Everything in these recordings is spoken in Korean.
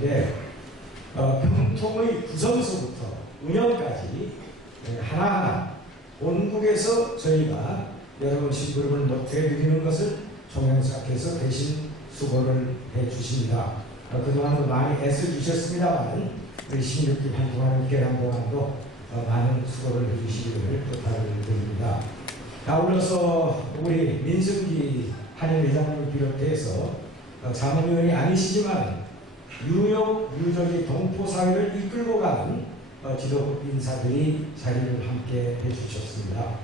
텐데 병통의 구성서부터 운영까지 하나하나 본국에서 저희가 여러분 심부름을 못해드리는 것을 총영사께서 대신 수고를 해주십니다. 그동안도 많이 애써주셨습니다만 우리 16기 활동하는 기간 동안도 많은 수고를 해주시기를 부탁을 드립니다. 아울러서 우리 민승기 한인회장을 비롯해서 자문위원이 아니시지만 유족이 동포사회를 이끌고 가는 지도부 인사들이 자리를 함께 해주셨습니다.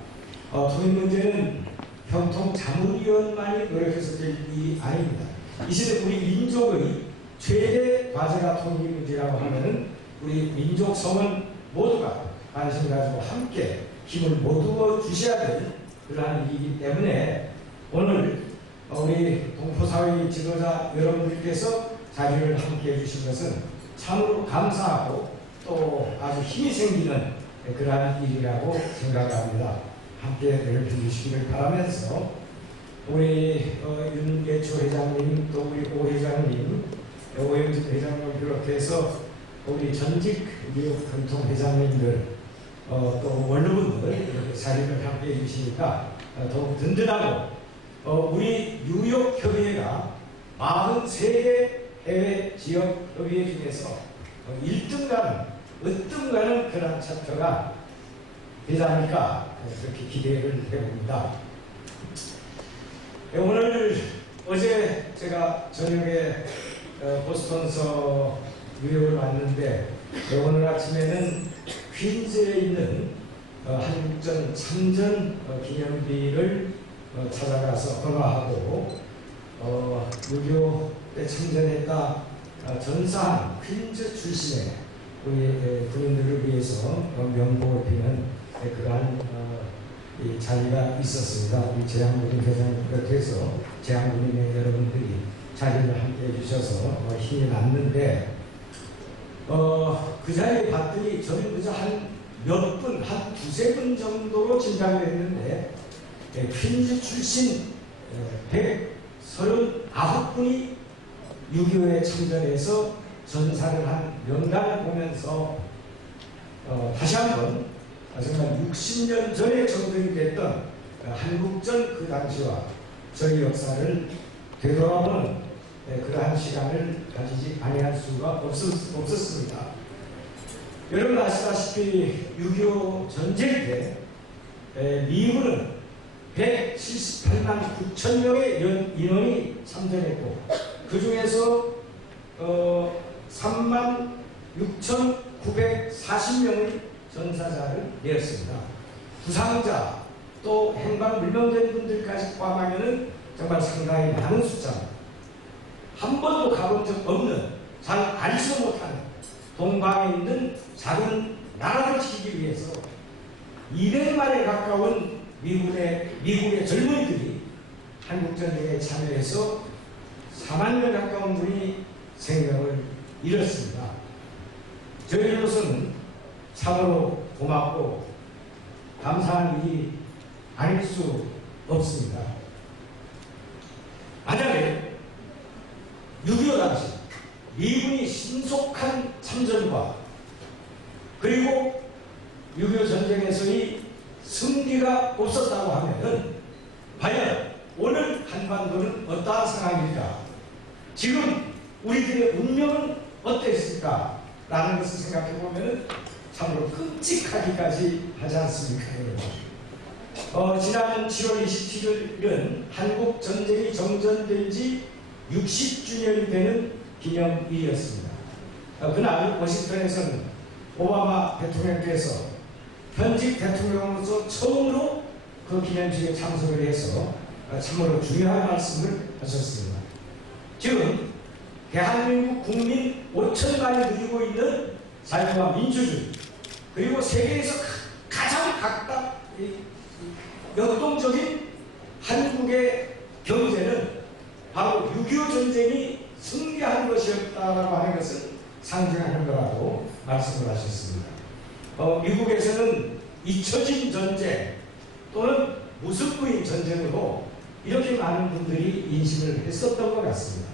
통일 문제는 평통 자문위원만이 노력해서 될 일이 아닙니다. 이 시대 우리 민족의 최대 과제가 통일 문제라고 하면은 우리 민족성은 모두가 관심 가지고 함께 힘을 모두 주셔야 되는 그러한 일이기 때문에 오늘 우리 동포사회 지도자 여러분들께서 자리를 함께 해주신 것은 참으로 감사하고 또 아주 힘이 생기는 그러한 일이라고 생각합니다. 함께 넓혀주시기를 바라면서 우리 윤예초 회장님 또 우리 오 회장님 오영진 회장님을 비롯해서 우리 전직 미국 전통 회장님들 또 원로분들 이렇게 자리를 함께 해주시니까 더욱 든든하고 우리 뉴욕협의회가 43개 해외 지역 협의회 중에서 1등가는 으뜸가는 그런 챕터가 되지 않을까 그렇게 기대를 해봅니다. 어제 제가 저녁에 보스턴서 뉴욕을 왔는데 오늘 아침에는 퀸즈에 있는 한국전 참전 기념비를 찾아가서 건화하고 6.25 때 참전했다 전사한 퀸즈 출신의 우리 군인들을 위해서 명복을 비는 그러한 이 자리가 있었습니다. 우리 재향군인 회장을 비롯해서 재향군인의 여러분들이 자리를 함께 해주셔서 힘이 났는데 그 자리에 봤더니 저는 그저 한 몇 분, 한 두세 분 정도로 짐작을 했는데 퀸즈 출신 139분이 6.25에 참전해서 전사를 한 명단을 보면서 다시 한번 정말 60년 전에 정돈이 됐던 한국전 그 당시와 저희 역사를 되돌아보는 그러한 시간을 가지지 아니할 수가 없었습니다. 여러분 아시다시피 6.25 전쟁 때 미군은 178만 9천 명의 인원이 참전했고 그 중에서 3만 6,940명의 전사자를 내었습니다. 부상자 또 행방 불명된 분들까지 포함하면 정말 상당히 많은 숫자입니다. 한 번도 가본 적 없는 잘 알지도 못하는 동방에 있는 작은 나라를 지키기 위해서 200만에 가까운 미국의 젊은이들이 한국전쟁에 참여해서 4만 명 가까운 분이 생명을 잃었습니다. 저희로서는 참으로 고맙고 감사한 일이 아닐 수 없습니다. 만약에 6.25 당시 미군이 신속한 참전과 그리고 6.25 전쟁에서의 승리가 없었다고 하면 과연 오늘 한반도는 어떠한 상황일까? 지금 우리들의 운명은 어땠을까? 라는 것을 생각해보면 참으로 끔찍하기까지 하지 않습니까? 지난 7월 27일은 한국 전쟁이 정전된 지 60주년이 되는 기념일이었습니다. 그날 워싱턴에서는 오바마 대통령께서 현직 대통령으로서 처음으로 그 기념식에 참석을 해서 참으로 중요한 말씀을 하셨습니다. 지금 대한민국 국민 5천만이 누리고 있는 자유와 민주주의 그리고 세계에서 가장 역동적인 한국의 경제는 바로 6.25 전쟁이 승리한 것이었다고 하는 것을 상징하는 거라고 말씀을 하셨습니다. 미국에서는 잊혀진 전쟁 또는 무승부인 전쟁으로 이렇게 많은 분들이 인식을 했었던 것 같습니다.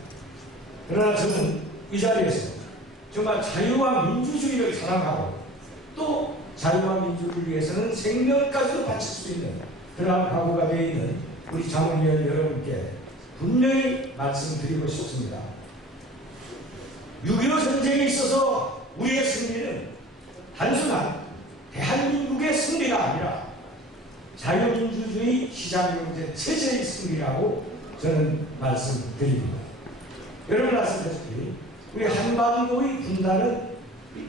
그러나 저는 이 자리에서 정말 자유와 민주주의를 사랑하고 또 자유와 민주주의를 위해서는 생명까지도 바칠 수 있는 그러한 각오가 되어 있는 우리 자문위원 여러분께 분명히 말씀드리고 싶습니다. 6.25 전쟁에 있어서 우리의 승리는 단순한 대한민국의 승리가 아니라 자유민주주의 시장경제 체제의 승리라고 저는 말씀드립니다. 여러분 아시다시피 우리 한반도의 분단은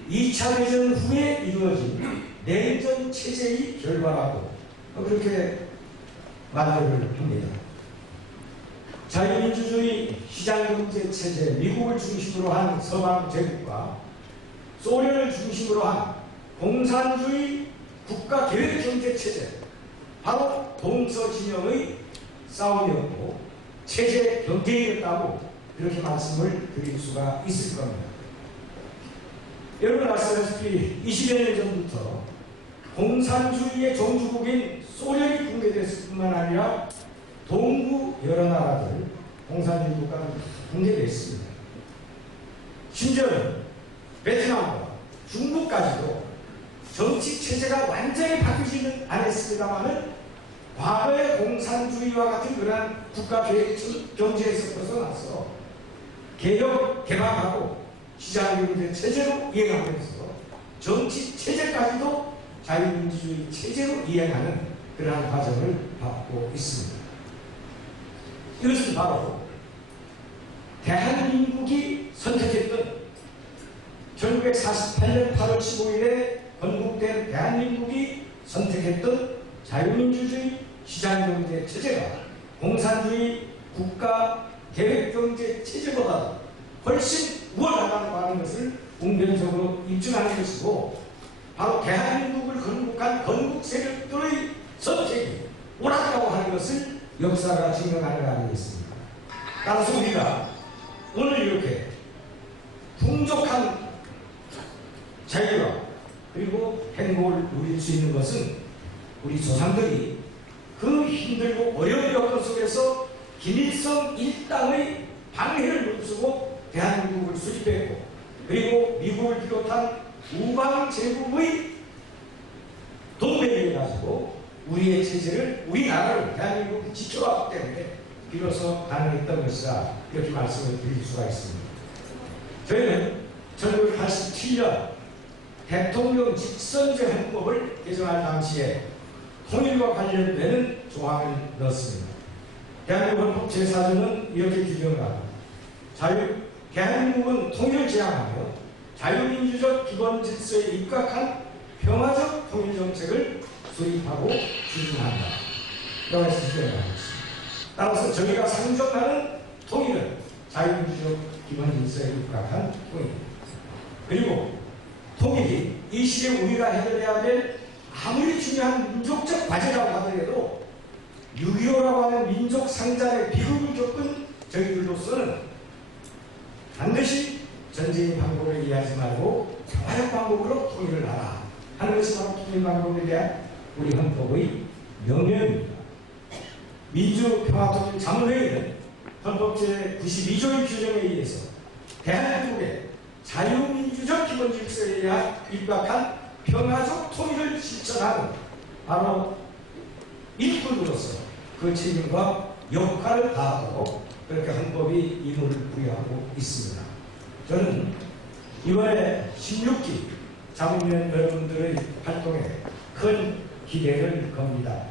2차 대전 후에 이루어진 내전 체제의 결과라고 그렇게 말을 합니다. 자유민주주의 시장경제 체제, 미국을 중심으로 한 서방 제국과 소련을 중심으로 한 공산주의 국가계획경제 체제, 바로 동서 진영의 싸움이었고 체제 경쟁이었다고 이렇게 말씀을 드릴 수가 있을 겁니다. 여러분 아시다시피 20여 년 전부터 공산주의의 종주국인 소련이 붕괴됐을 뿐만 아니라 동구 여러 나라들 공산주의 국가는 붕괴됐습니다. 심지어는 베트남과 중국까지도 정치 체제가 완전히 바뀌지는 않았습니다만은 과거의 공산주의와 같은 그러한 국가계획 경제에서 벗어나서 개혁, 개방하고 시장경제 체제로 이행하면서 정치 체제까지도 자유민주주의 체제로 이행하는 그러한 과정을 밟고 있습니다. 이것은 바로 대한민국이 선택했던 1948년 8월 15일에 건국된 대한민국이 선택했던 자유민주주의 시장경제 체제가 공산주의 국가계획경제 체제보다 훨씬 우월하다고 하는 것을 공변적으로 입증하는 것이고 바로 대한민국을 건국한 건국 세력들의 선택이 옳았다고 하는 것을 역사가 증명하는 거 아니겠습니까? 따라서 우리가 오늘 이렇게 풍족한 자유와 그리고 행복을 누릴 수 있는 것은 우리 조상들이 그 힘들고 어려운 여건 속에서 김일성 일당의 방해를 무릅쓰고 대한민국을 수립했고 그리고 미국을 비롯한 우방 제국의 동맹을 가지고 우리의 체제를 우리나라를 대한민국을 지켜왔기 때문에 비로소 가능했던 것이다 이렇게 말씀을 드릴 수가 있습니다. 저희는 1987년 대통령 직선제 헌법을 개정할 당시에 통일과 관련되는 조항을 넣었습니다. 대한민국 헌법 제4조는 이렇게 규정을 합니다. 대한민국은 통일을 지향하며 자유민주적 기본 질서에 입각한 평화적 통일정책을 수립하고 추진한다. 이렇게 규정을 하고 있습니다. 따라서 저희가 상정하는 통일은 자유민주적 기본 질서에 입각한 통일입니다. 그리고 통일이 이 시대에 우리가 해결해야 될 아무리 중요한 민족적 과제라고 하더라도 6.25라고 하는 민족 상잔의 비극을 겪은 저희들로서는 반드시 전쟁의 방법을 이해하지 말고 평화적 방법으로 통일을 하라 하는 것이 바로 통일 방법에 대한 우리 헌법의 명령입니다. 민주평화통일 자문회의는 헌법 제92조의 규정에 의해서 대한민국의 자유민주적 기본 질서에 의한 입각한 평화적 통일을 실천하는 바로 일꾼으로서 그 책임과 역할을 다하도록 그렇게 헌법이 임무를 부여하고 있습니다. 저는 이번에 16기 자문위원 여러분들의 활동에 큰 기대를 겁니다.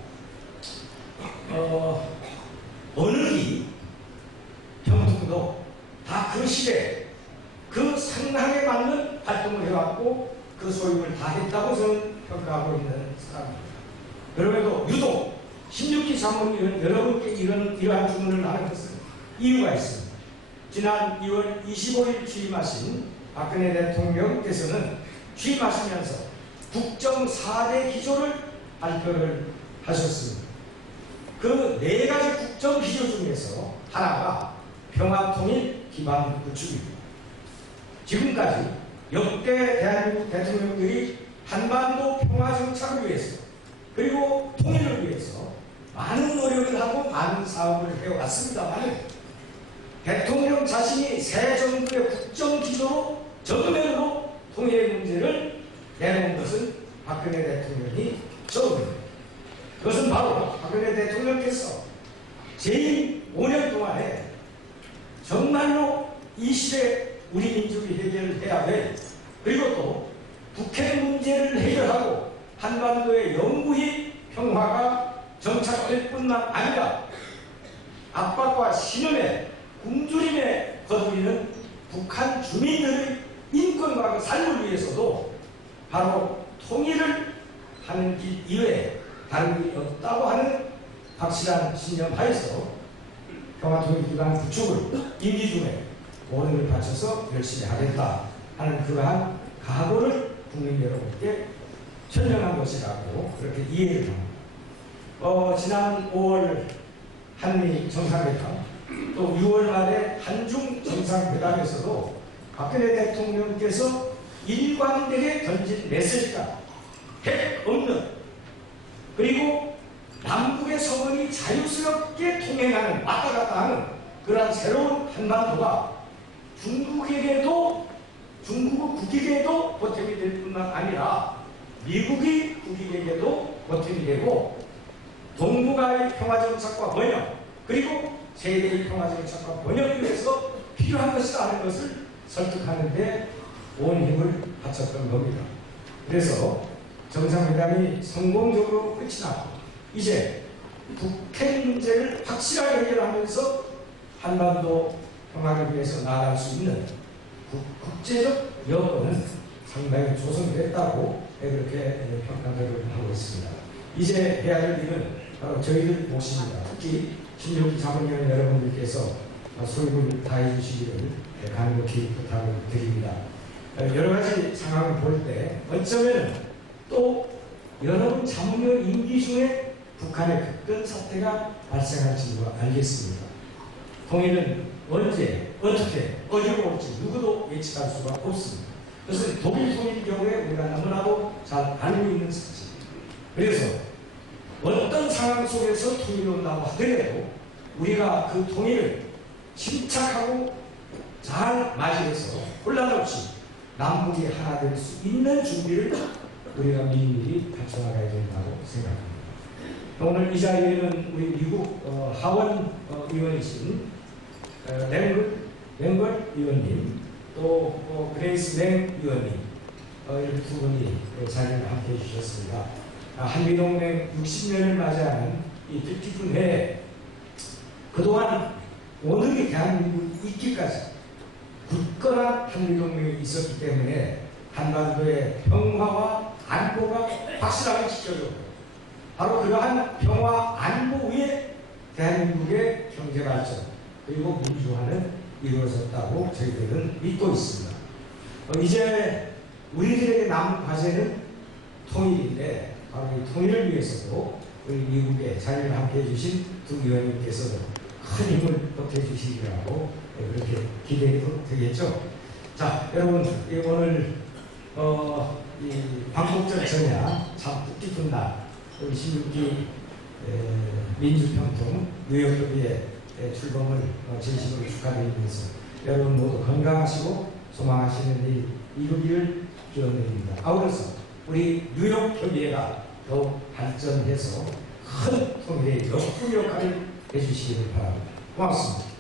어느 기 평통도 다 그 시대에 그 상황에 맞는 활동을 해왔고 그 소임을 다 했다고 저는 평가하고 있는 사람입니다. 그럼에도 유독 16기 자문위원 여러분께 이러한 주문을 하는 것은 이유가 있습니다. 지난 2월 25일 취임하신 박근혜 대통령께서는 취임하시면서 국정 4대 기조를 발표를 하셨습니다. 그 4가지 국정 기조 중에서 하나가 평화통일 기반 구축입니다. 지금까지 역대 대한민국 대통령들이 한반도 평화 정착을 위해서 그리고 통일을 위해서 많은 노력을 하고 많은 사업을 해왔습니다만 대통령 자신이 새 정부의 국정 기조로 적응해 통일 문제를 내놓은 것은 박근혜 대통령이 처음입니다. 그것은 바로 박근혜 대통령께서 재임 5년 동안에 정말로 이 시대 우리 민족이 해결해야 될, 그리고 또 북핵 문제를 해결하고 한반도의 영구히 평화가 정착될 뿐만 아니라 압박과 신음에 굶주림에 거두이는 북한 주민들의 인권과 삶을 위해서도 바로 통일을 하는 길 이외에 다른 길이 없다고 하는 확실한 신념하에서 평화통일기반 구축을 임기 중에 모든 걸 바쳐서 열심히 하겠다 하는 그러한 각오를 국민 여러분께 설명한 것이라고 그렇게 이해를 합니다. 지난 5월 한미 정상회담, 또 6월 말에 한중 정상회담에서도 박근혜 대통령께서 일관되게 던진 메시지가 핵 없는, 그리고 남북의 서방이 자유스럽게 통행하는, 왔다 갔다 하는 그러한 새로운 한반도가 중국의 국익에도 보탬이 될 뿐만 아니라 미국이 국익에게도 보탬이 되고 동북아의 평화정착과 번영, 그리고 세계의 평화정착과 번영을 위해서 필요한 것이다 하는 것을 설득하는 데 온 힘을 바쳤던 겁니다. 그래서 정상회담이 성공적으로 끝이 나고 이제 북핵 문제를 확실하게 해결하면서 한반도 평화를 위해서 나아갈 수 있는 국제적 여건은 상당히 조성됐다고 그렇게 평가를 하고 있습니다. 이제 해야 할 일은 바로 저희들 몫입니다. 특히 신조기 자문위원 여러분들께서 소임을 다해 주시기를 간곡히 부탁을 드립니다. 여러 가지 상황을 볼 때 어쩌면 또 여러분 자문위원 임기 중에 북한의 급변 사태가 발생할지도 알겠습니다. 통일은 언제, 어떻게, 어디로 올지 누구도 예측할 수가 없습니다. 그것은 독일 통일 경우에 우리가 너무나도 잘 알고 있는 사실입니다. 그래서 어떤 상황 속에서 통일이 온다고 하더라도 우리가 그 통일을 침착하고 잘 맞이해서 혼란 없이 남북이 하나 될 수 있는 준비를 우리가 미리미리 갖춰나가야 된다고 생각합니다. 오늘 이 자리에는 우리 미국 하원 의원이신 랭걸 의원님, 또 그레이스 랭 의원님, 이렇게 두 분이 자리를 함께 해주셨습니다. 한미동맹 60년을 맞이하는 이 뜻깊은 해에 그동안 오늘의 대한민국이 있기까지 굳건한 한미동맹이 있었기 때문에 한반도의 평화와 안보가 확실하게 지켜졌고, 바로 그러한 평화 안보 위에 대한민국의 경제발전 그리고 민주화는 이루어졌다고 저희들은 믿고 있습니다. 이제 우리들에게 남은 과제는 통일인데, 바로 이 통일을 위해서도 우리 미국에 자리를 함께 해주신 두 의원님께서도 큰 힘을 보태주시리라고 그렇게 기대해도 되겠죠. 자, 여러분, 오늘 이 광복절 전야 참 뜻깊은 날, 우리 16기 민주평통 뉴욕협의회 출범을 진심으로 축하드리면서 여러분 모두 건강하시고 소망하시는 일 이루기를 기원드립니다. 아울러서 우리 뉴욕협의회가 더욱 발전해서 큰 통일의 역군 역할을 해주시기를 바랍니다. 고맙습니다.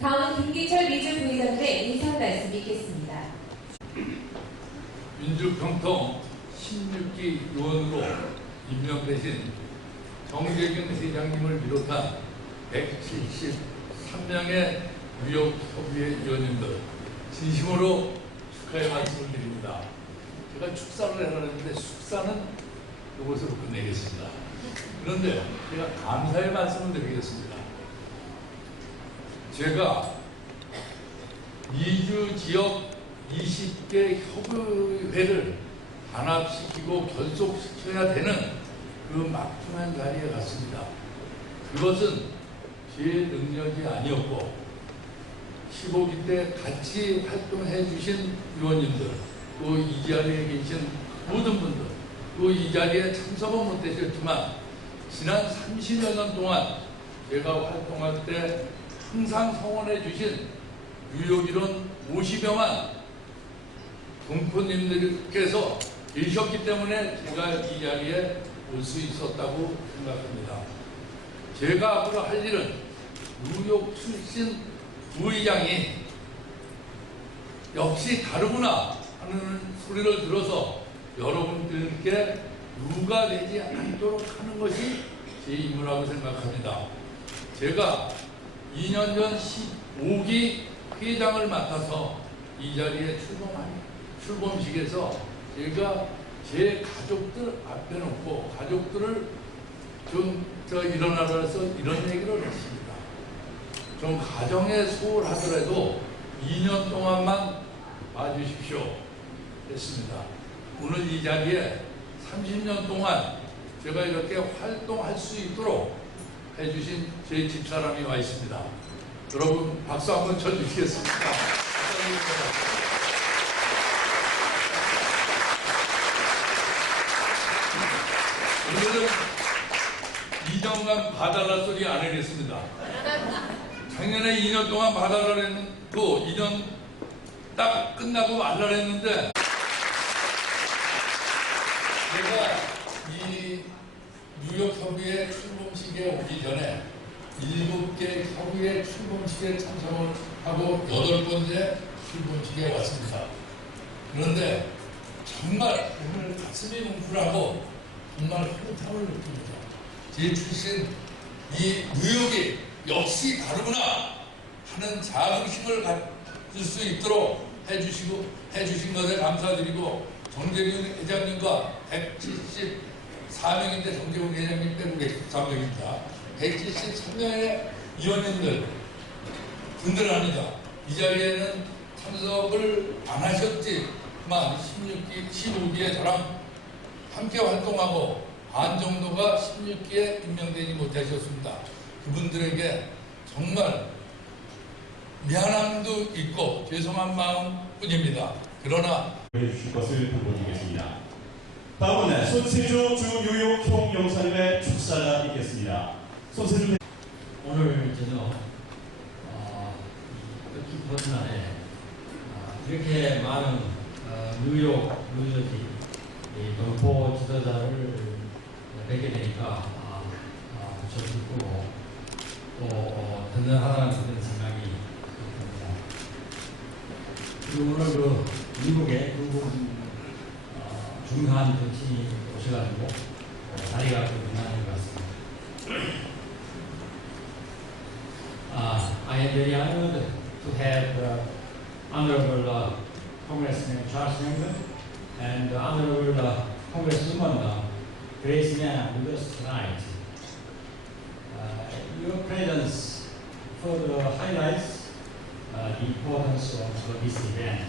다음은 김기철 민주부의장의 인사 말씀 있겠습니다. 민주평통 16기 의원으로 임명되신 정재균 회장님을 비롯한 173명의 뉴욕협의회 의원님들 진심으로 축하의 말씀을 드립니다. 제가 축사를 하려는데 축사는 이것으로 끝내겠습니다. 그런데 제가 감사의 말씀을 드리겠습니다. 제가 이주 지역 20개 협의회를 단합시키고 결속시켜야 되는 그 막중한 자리에 갔습니다. 그것은 제 능력이 아니었고 15기 때 같이 활동해 주신 의원님들, 또 이 자리에 계신 모든 분들, 또 이 자리에 참석은 못하셨지만 지난 30여 년 동안 제가 활동할 때 항상 성원해 주신 뉴욕 이런 50여만 동포님들께서 계셨기 때문에 제가 이 자리에 올 수 있었다고 생각합니다. 제가 앞으로 할 일은 뉴욕 출신 부의장이 역시 다르구나 하는 소리를 들어서 여러분들께 누가 되지 않도록 하는 것이 제 임무라고 생각합니다. 제가 2년 전 15기 회장을 맡아서 이 자리에 출범식에서 제가 제 가족들 앞에 놓고 가족들을 일어나라 해서 이런 얘기를 했습니다. 좀 가정에 소홀하더라도 2년 동안만 봐주십시오 했습니다. 오늘 이 자리에 30년 동안 제가 이렇게 활동할 수 있도록 해주신 제 집사람이 와 있습니다. 여러분 박수 한번 쳐주시겠습니까? 감사합니다. 오늘은 2년간 봐달라 소리 안 하겠습니다. 작년에 2년 동안 봐달라 했고 2년 딱 끝나고 말라 했는데 제가 이 뉴욕 협의회 출범식에 오기 전에 7개 협의회 출범식에 참석을 하고 8번째 출범식에 왔습니다. 그런데 정말 오늘 가슴이 뭉클하고 정말 흐뭇함을 느낍니다. 제 출신 이 뉴욕이 역시 다르구나 하는 자긍심을 가질 수 있도록 해주신 것에 감사드리고 정재균 회장님과 174명인데 정재균 회장님 빼고 173명입니다. 173명의 위원님들 든든합니다. 이 자리에는 참석을 안 하셨지만 15기에 저랑 함께 활동하고 반 정도가 16기에 임명되지 못하셨습니다. 그분들에게 정말 미안함도 있고 죄송한 마음뿐입니다. 그러나 해주실 것을 부탁드리겠습니다. 다음은 손세조 주 뉴욕 총영사님의 축사가 있겠습니다. 손세조 오늘 저녁 뜻깊은 날에 이렇게 많은 뉴욕, 뉴저지 동포 지도자를 뵙게 되니까 저 기쁘고 또 든든하다는 그런 생각이 듭니다. 그리고 오늘 미국의 중요한 정치인이 오셔가지고 자리가 빛나는 것 같습니다. I am very honored to have Honorable Congressman Charles Youngman and Honorable Congresswoman Grace Mann with us tonight. Your presence further highlights the importance of this event.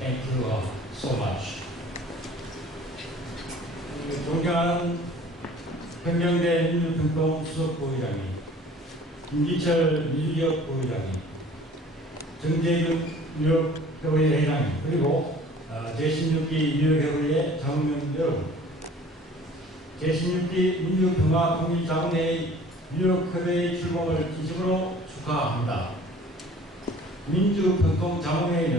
Thank you so much. 존경하는 평경대 민주평통 수석부의장님, 김기철 민주기업 부의장님, 정재균 뉴욕교회 회장님, 그리고 제16기 뉴욕교회 장로님 여러분, 제16기 민주평화통일자문회의 뉴욕교회의 출범을 진심으로 축하합니다. 민주평통자문회의는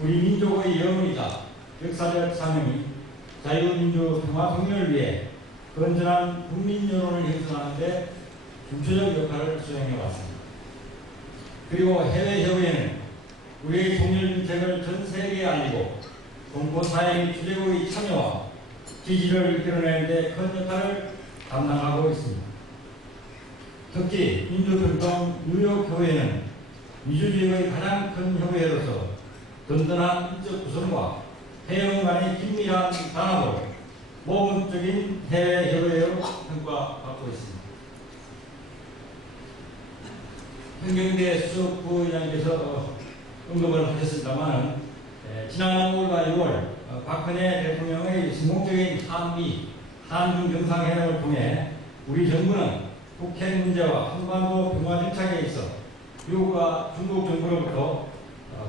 우리 민족의 영혼이자 역사적 사명이 자유민주 평화통일을 위해 건전한 국민 여론을 형성하는 데 중추적 역할을 수행해왔습니다. 그리고 해외협의회는 우리의 통일 정책을 전 세계에 알리고 동포사회 주재국의 참여와 지지를 이끌어내는 데 큰 역할을 담당하고 있습니다. 특히 민주평통 뉴욕교회는 민주주의의 가장 큰 협의회로서 든든한 인적 구성과 해외 간의 긴밀한 단합으로 모범적인 해외 협의회로 평가받고 있습니다. 평경대 수석부의장님께서 언급을 하셨습니다만 지난 5월과 6월 박근혜 대통령의 성공적인 한중 정상회담을 통해 우리 정부는 북핵 문제와 한반도 평화 정착에 있어 미국과 중국 정부로부터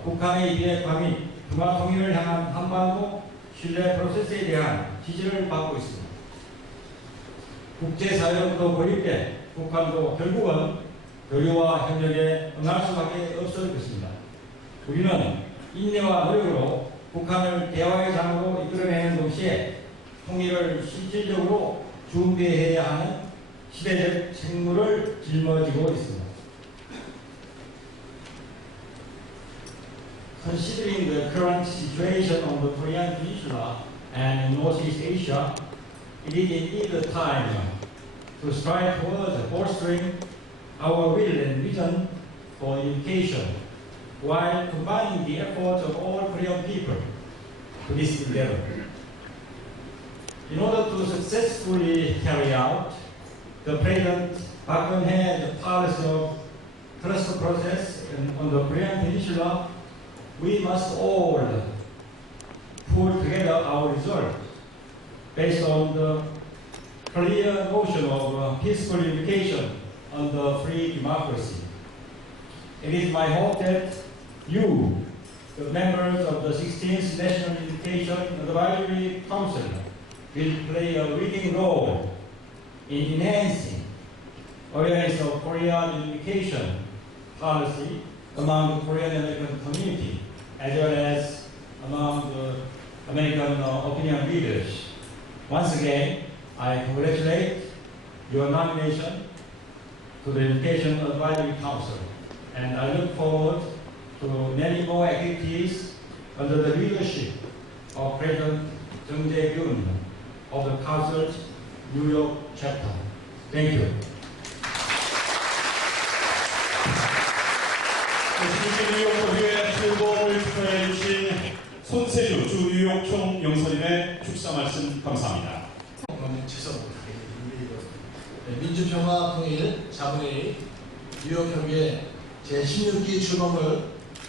북한의 비핵화 및 평화 통일을 향한 한반도 신뢰 프로세스에 대한 지지를 받고 있습니다. 국제사회로부터 고립된 북한도 결국은 교류와 협력에 응할 수밖에 없을 것입니다. 우리는 인내와 노력으로 북한을 대화의 장으로 이끌어내는 동시에 통일을 실질적으로 준비해야 하는 시대적 책무를 짊어지고 있습니다. Considering the current situation on the Korean Peninsula and in Northeast Asia, it is indeed a time to strive towards bolstering our will and vision for education, while combining the efforts of all Korean people to this endeavor. In order to successfully carry out the President Park Geun-hye's policy of trust process on the Korean Peninsula, we must all pull together our resolve based on the clear notion of peaceful unification under free democracy. It is my hope that you, the members of the 16th National Education Advisory Council, will play a leading role in enhancing awareness of Korean unification policy among the Korean American community, as well as among the American opinion leaders. Once again, I congratulate your nomination to the Education Advisory Council, and I look forward to many more activities under the leadership of President Jung Jae-kyun of the Council's New York chapter. Thank you. 뉴욕 교회의 출범을 축하해 주신 손세주 주 뉴욕 총영사님의 축사 말씀 감사합니다. 민주평화 통일 자문회의 뉴욕협의회 제16기 출범을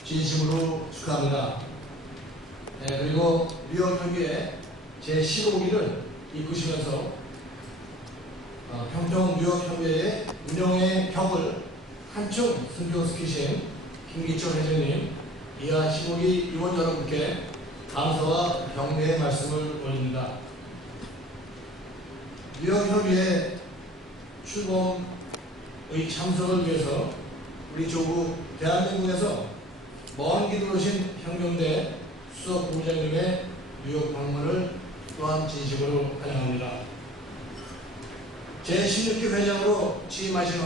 진심으로 축하합니다. 그리고 뉴욕협의회 제15기를 이끄시면서 평통 뉴욕협의회 운영의 벽을 한층 승교시키신 김기철 회장님, 이하 15기 위원 여러분께 감사와 경례의 말씀을 올립니다. 뉴욕협의회 출범의 참석을 위해서 우리 조국 대한민국에서 먼 길 오신 형경대 수석 부장님의 뉴욕 방문을 또한 진심으로 환영합니다. 제16기 회장으로 취임하시는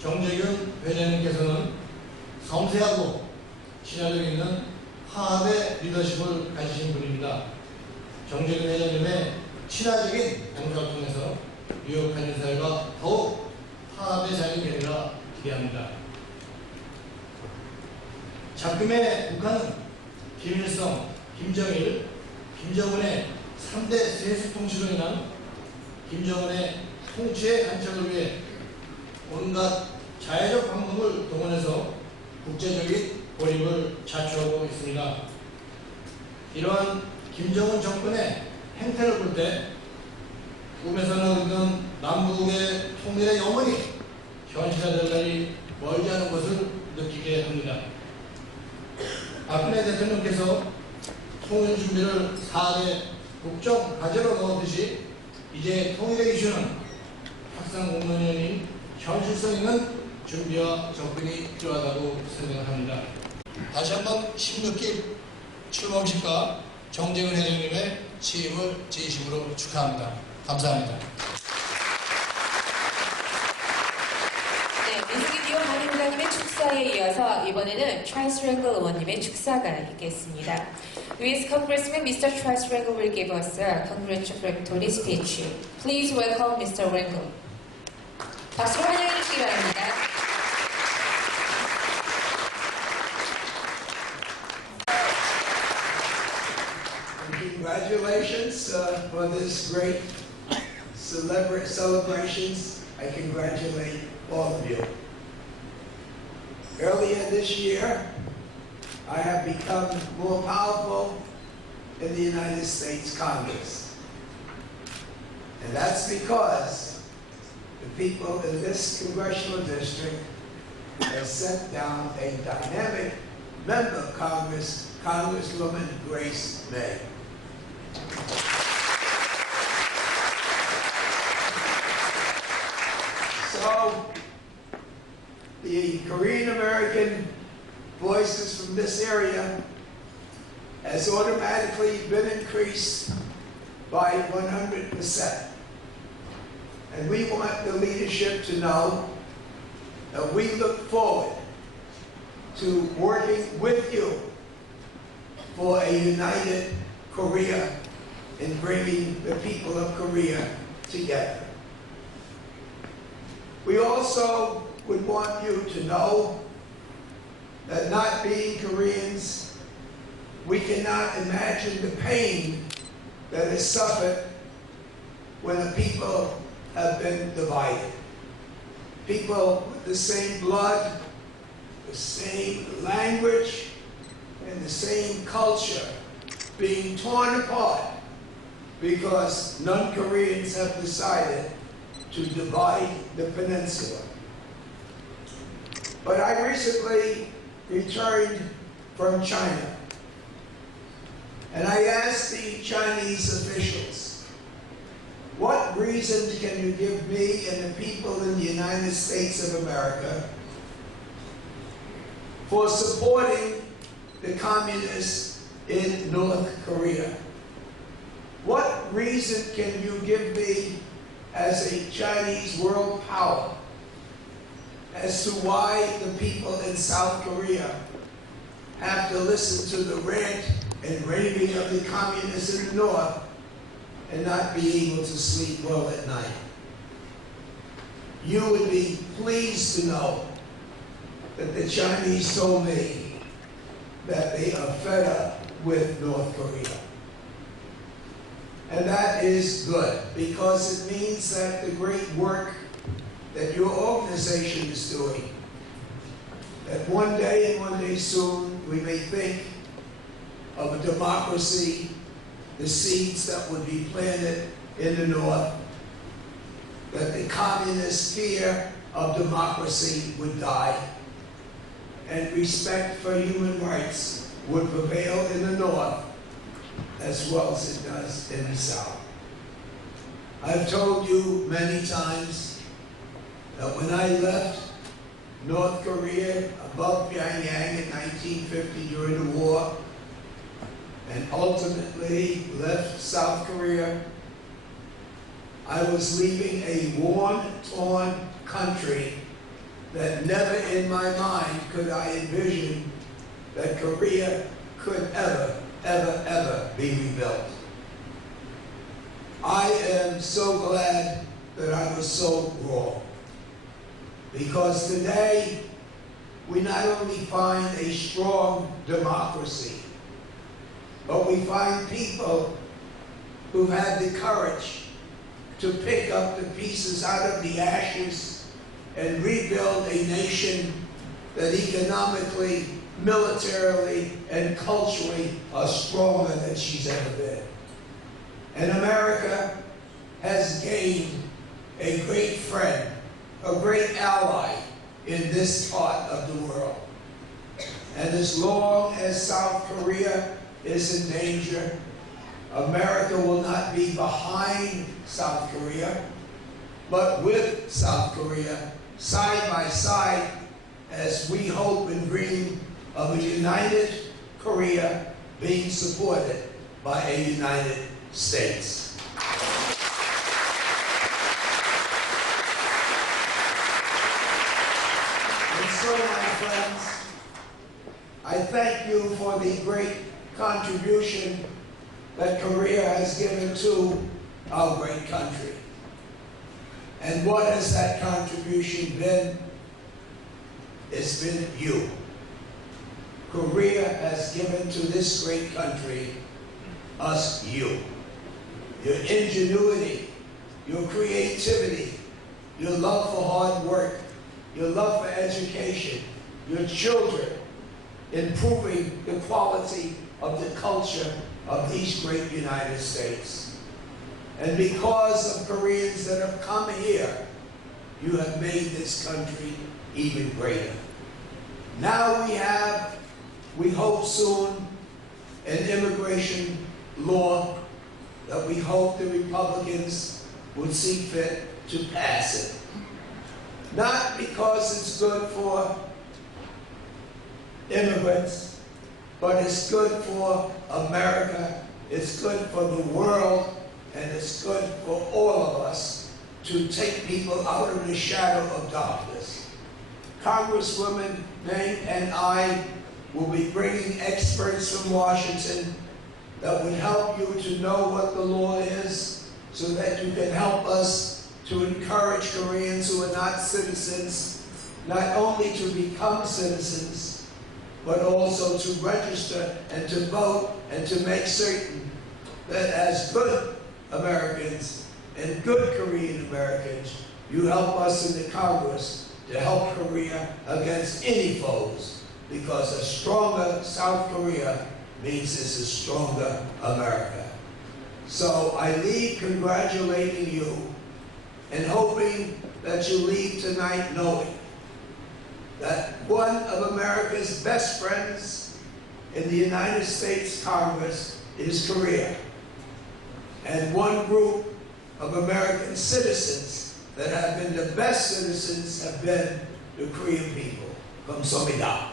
정재균 회장님께서는 섬세하고 친화력 있는 화합의 리더십을 가지신 분입니다. 정재균 회장님의 친화적인 공조를 통해서 뉴욕 한인사회가 더욱 화합의 자리가 되리라 기대합니다. 작금의 북한은 김일성, 김정일, 김정은의 3대 세수 통치로 인한 김정은의 통치의 간척을 위해 온갖 자해적 방법을 동원해서 국제적인 고립을 자초하고 있습니다. 이러한 김정은 정권의 행태를 볼 때 꿈에서 나오던 남북의 통일의 영원히 현실화될 날이 멀지 않은 것을 느끼게 합니다. 박근혜 대통령께서 통일 준비를 4대 국정 과제로 넣었듯이 이제 통일의 이슈는 확산 공론이 현실성 있는 준비와 접근이 필요하다고 생각합니다. 다시 한번 16기 출범식과 정재균 회장님의 취임을 진심으로 축하합니다. 감사합니다. 네, 민승기 뉴욕 한인부장님의 축사에 이어서 이번에는 찰스 랭글 의원님의 축사가 있겠습니다. U.S. Congressman Mr. Charles Rangel will give us a congratulatory speech. Please welcome Mr. Rangel. 박수로 환영해 주시기 바랍니다. Congratulations for this great celebrations. I congratulate all of you. Earlier this year, I have become more powerful in the United States Congress. And that's because the people in this congressional district have sent down a dynamic member of Congress, Congresswoman Grace May. So, the Korean American voices from this area has automatically been increased by 100%. And we want the leadership to know that we look forward to working with you for a united Korea in bringing the people of Korea together. We also would want you to know that not being Koreans, we cannot imagine the pain that is suffered when the people have been divided. People with the same blood, the same language, and the same culture being torn apart because non-Koreans have decided to divide the peninsula. But I recently returned from China, and I asked the Chinese officials, what reason can you give me and the people in the United States of America for supporting the communists in North Korea? What reason can you give me as a Chinese world power as to why the people in South Korea have to listen to the rant and raving of the communists in the North and not be able to sleep well at night? You would be pleased to know that the Chinese told me that they are fed up with North Korea. And that is good, because it means that the great work that your organization is doing, that one day and one day soon we may think of a democracy, the seeds that would be planted in the North, that the communist fear of democracy would die, and respect for human rights would prevail in the North as well as it does in the South. I've told you many times that when I left North Korea above Pyongyang in 1950 during the war, and ultimately left South Korea, I was leaving a worn, torn country that never in my mind could I envision that Korea could ever be rebuilt. I am so glad that I was so wrong, because today we not only find a strong democracy, but we find people who've had the courage to pick up the pieces out of the ashes and rebuild a nation that economically, militarily, and culturally are stronger than she's ever been. And America has gained a great friend, a great ally in this part of the world. And as long as South Korea is in danger, America will not be behind South Korea, but with South Korea, side by side, as we hope and dream of a united Korea being supported by a United States. And so, my friends, I thank you for the great contribution that Korea has given to our great country. And what has that contribution been? It's been you. Korea has given to this great country, us, you. Your ingenuity, your creativity, your love for hard work, your love for education, your children, improving the quality of the culture of these great United States. And because of Koreans that have come here, you have made this country even greater. Now we have, we hope soon, an immigration law that we hope the Republicans would see fit to pass it. not because it's good for immigrants, but it's good for America, it's good for the world, and it's good for all of us to take people out of the shadow of darkness. Congresswoman Meng and I will be bringing experts from Washington that would help you to know what the law is so that you can help us to encourage Koreans who are not citizens, not only to become citizens, but also to register and to vote and to make certain that as good Americans and good Korean Americans, you help us in the Congress to help Korea against any foes, because a stronger South Korea means it's a stronger America. So I leave congratulating you and hoping that you leave tonight knowing that one of America's best friends in the United States Congress is Korea. And one group of American citizens that have been the best citizens have been the Korean people. 감사합니다.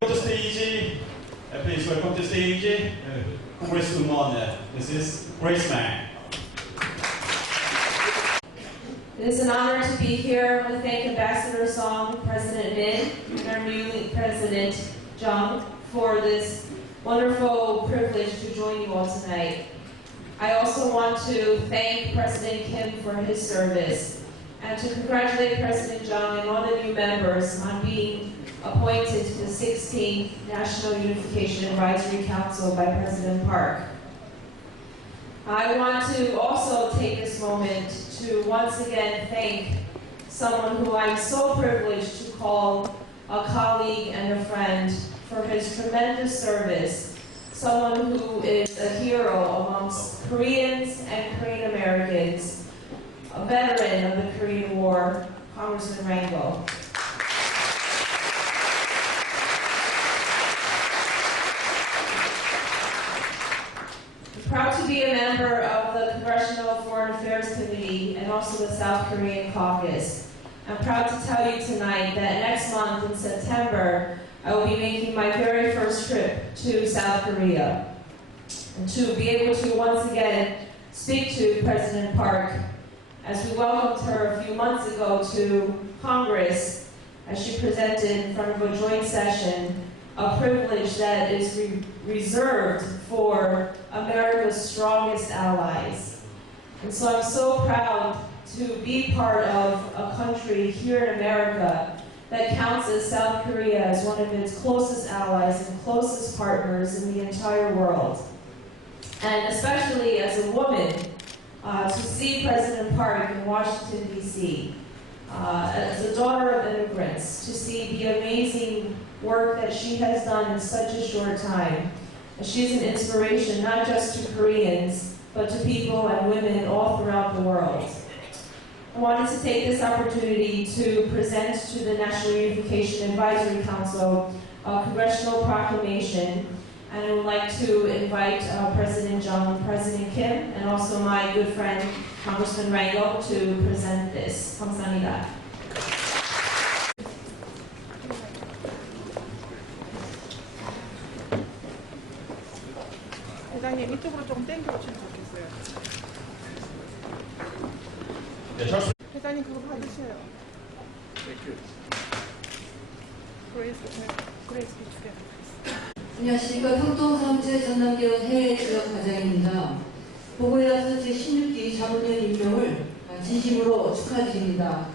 To stage, please welcome to stage, Congresswoman Mrs. Grace Meng. It is an honor to be here. I want to thank Ambassador Song, President Min, and our new President Jung for this wonderful privilege to join you all tonight. I also want to thank President Kim for his service and to congratulate President Jung and all the new members on being appointed to the 16th National Unification Advisory Council by President Park. I want to also take this moment to once again thank someone who I'm so privileged to call a colleague and a friend for his tremendous service, someone who is a hero amongst Koreans and Korean Americans, a veteran of the Korean War, Congressman Rangel. Proud to be a member of the Congressional Foreign Affairs Committee and also the South Korean Caucus. I'm proud to tell you tonight that next month in September, I will be making my very first trip to South Korea. And to be able to once again speak to President Park as we welcomed her a few months ago to Congress as she presented in front of a joint session a privilege that is reserved for America's strongest allies. And so I'm so proud to be part of a country here in America that counts as South Korea as one of its closest allies and closest partners in the entire world. And especially as a woman, to see President Park in Washington, D.C., as a daughter of immigrants, to see the amazing work that she has done in such a short time. And she's an inspiration not just to Koreans, but to people and women all throughout the world. I wanted to take this opportunity to present to the National Unification Advisory Council a congressional proclamation, and I would like to invite President Jung, President Kim, and also my good friend Congressman Rangel to present this. 감사합니다. 대장님 이쪽으로 조금 당겨주시면 좋겠어요. 네, 대장님 그거 받으세요. 그레이스 안녕하십니까. 평통사무처 전남기원 해외지역 과장입니다. 보고에 앞서 제16기 자문위원 임명을 진심으로 축하드립니다.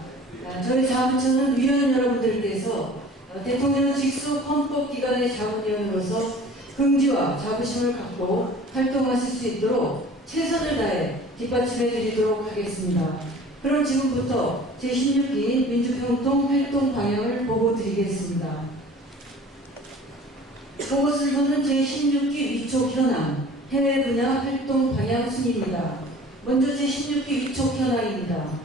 저희 사무처는 위원 여러분들께서 대통령 직속 헌법기관의 자문위원으로서 긍지와 자부심을 갖고 활동하실 수 있도록 최선을 다해 뒷받침해 드리도록 하겠습니다. 그럼 지금부터 제16기 민주평통 활동 방향을 보고 드리겠습니다. 보고 순서는 제16기 위촉 현황, 해외 분야 활동 방향 순입니다. 먼저 제16기 위촉 현황입니다.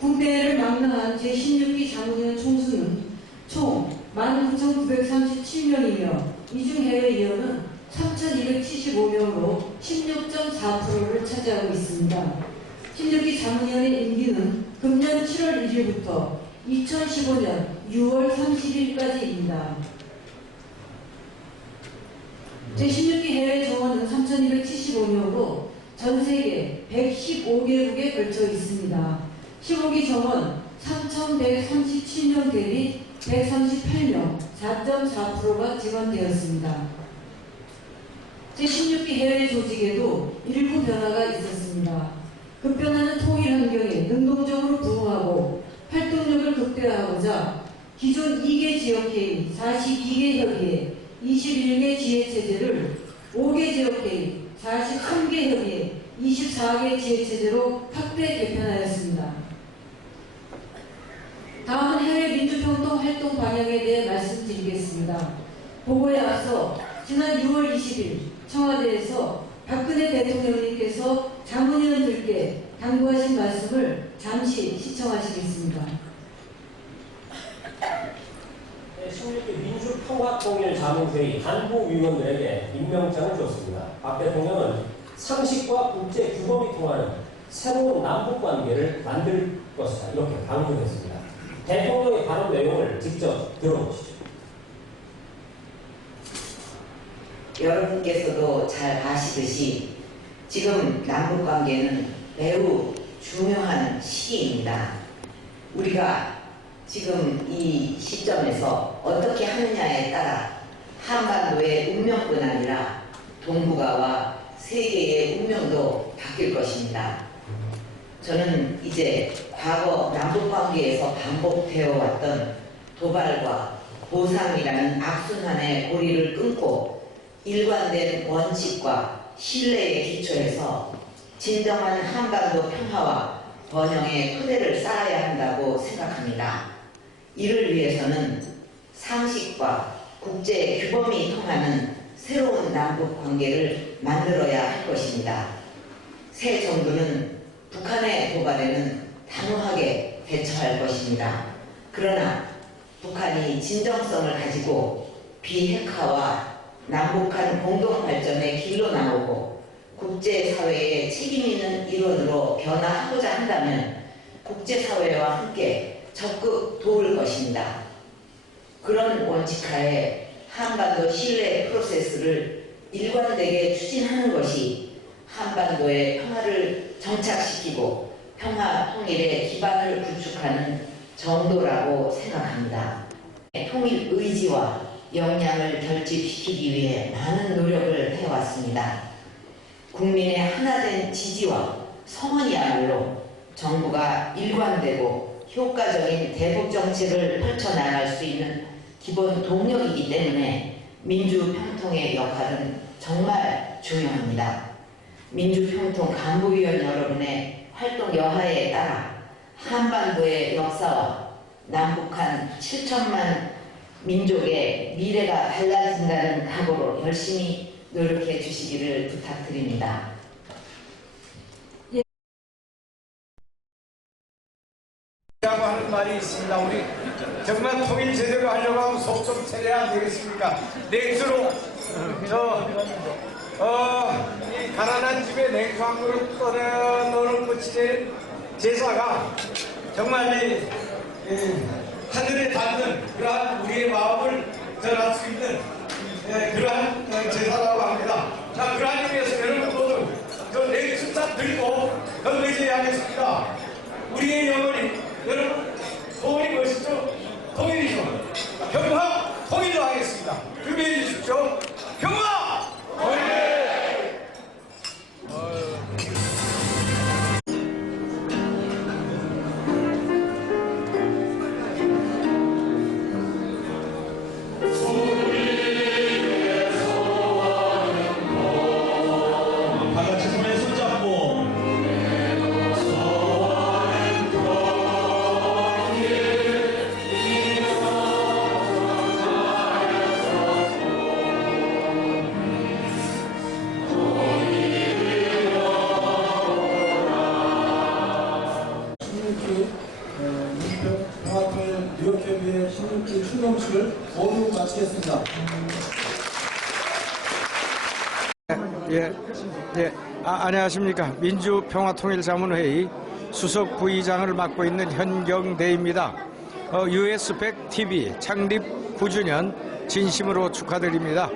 군대를 망라한 제16기 자문위원 총수는 총 19,937명이며 이중 해외 이원은 3,275명으로 16.4%를 차지하고 있습니다. 16기 자문위원회 임기는 금년 7월 1일부터 2015년 6월 30일까지입니다. 제16기 해외 정원은 3,275명으로 전 세계 115개국에 걸쳐 있습니다. 15기 정원 3,137명 대비 138명, 4.4%가 지원되었습니다. 제16기 해외 조직에도 일부 변화가 있었습니다. 급변하는 통일 환경에 능동적으로 부응하고 활동력을 극대화하고자 기존 2개 지역회의, 42개 협의회, 21개 지혜체제를 5개 지역회의, 43개 협의회, 24개 지혜체제로 확대 개편하였습니다. 다음은 해외 민주평통 활동 방향에 대해 말씀드리겠습니다. 보고에 앞서 지난 6월 20일 청와대에서 박근혜 대통령님께서 자문위원들께 당부하신 말씀을 잠시 시청하시겠습니다. 16기 민주평화통일자문회의 간부위원들에게 임명장을 줬습니다. 박 대통령은 상식과 국제 규범이 통하는 새로운 남북관계를 만들 것이다. 이렇게 강조했습니다. 대통령의 발언 내용을 직접 들어보시죠. 여러분께서도 잘 아시듯이 지금 남북관계는 매우 중요한 시기입니다. 우리가 지금 이 시점에서 어떻게 하느냐에 따라 한반도의 운명뿐 아니라 동북아와 세계의 운명도 바뀔 것입니다. 저는 이제 과거 남북관계에서 반복되어 왔던 도발과 보상이라는 악순환의 고리를 끊고 일관된 원칙과 신뢰에 기초해서 진정한 한반도 평화와 번영의 토대를 쌓아야 한다고 생각합니다. 이를 위해서는 상식과 국제 규범이 통하는 새로운 남북 관계를 만들어야 할 것입니다. 새 정부는 북한의 도발에는 단호하게 대처할 것입니다. 그러나 북한이 진정성을 가지고 비핵화와 남북한 공동발전의 길로 나오고 국제사회의 책임 있는 일원으로 변화하고자 한다면 국제사회와 함께 적극 도울 것입니다. 그런 원칙하에 한반도 신뢰 프로세스를 일관되게 추진하는 것이 한반도의 평화를 정착시키고 평화 통일의 기반을 구축하는 정도라고 생각합니다. 통일 의지와 역량을 결집시키기 위해 많은 노력을 해왔습니다. 국민의 하나된 지지와 성원이야말로 정부가 일관되고 효과적인 대북 정책을 펼쳐나갈 수 있는 기본 동력이기 때문에 민주평통의 역할은 정말 중요합니다. 민주평통 간부위원 여러분의 활동 여하에 따라 한반도의 역사와 남북한 7천만 민족의 미래가 달라진다는 각오로 열심히 노력해 주시기를 부탁드립니다. 라고 하는 말이 있습니다. 우리 정말 통일 제대로 하려고 하면 속 좀 차려야 안 되겠습니까? 냉수로 이 가난한 집에 냉수 한 그릇 떠내놓는 그 제사가 정말 이 하늘에 닿는 그러한 우리의 마음을 전할 수 있는 그러한 제사라고 합니다. 자, 그러한 의미에서 여러분 모두 저 냉수잔 들고 건배제야 하겠습니다. 우리의 영혼이 여러분 통일이 멋있죠? 통일이죠? 평화 통일로 하겠습니다. 준비해 주십시오. 평화 통일! 평화통일 뉴욕협의회 16기 출동식을 마치겠습니다. 안녕하십니까. 민주평화통일자문회의 수석 부의장을 맡고 있는 현경대입니다. US100TV 창립 9주년 진심으로 축하드립니다.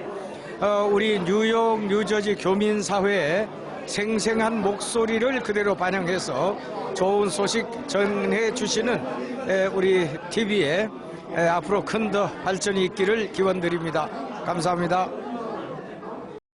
우리 뉴욕, 뉴저지 교민사회의 생생한 목소리를 그대로 반영해서 좋은 소식 전해 주시는 우리 TV에 앞으로 큰 더 발전이 있기를 기원드립니다. 감사합니다.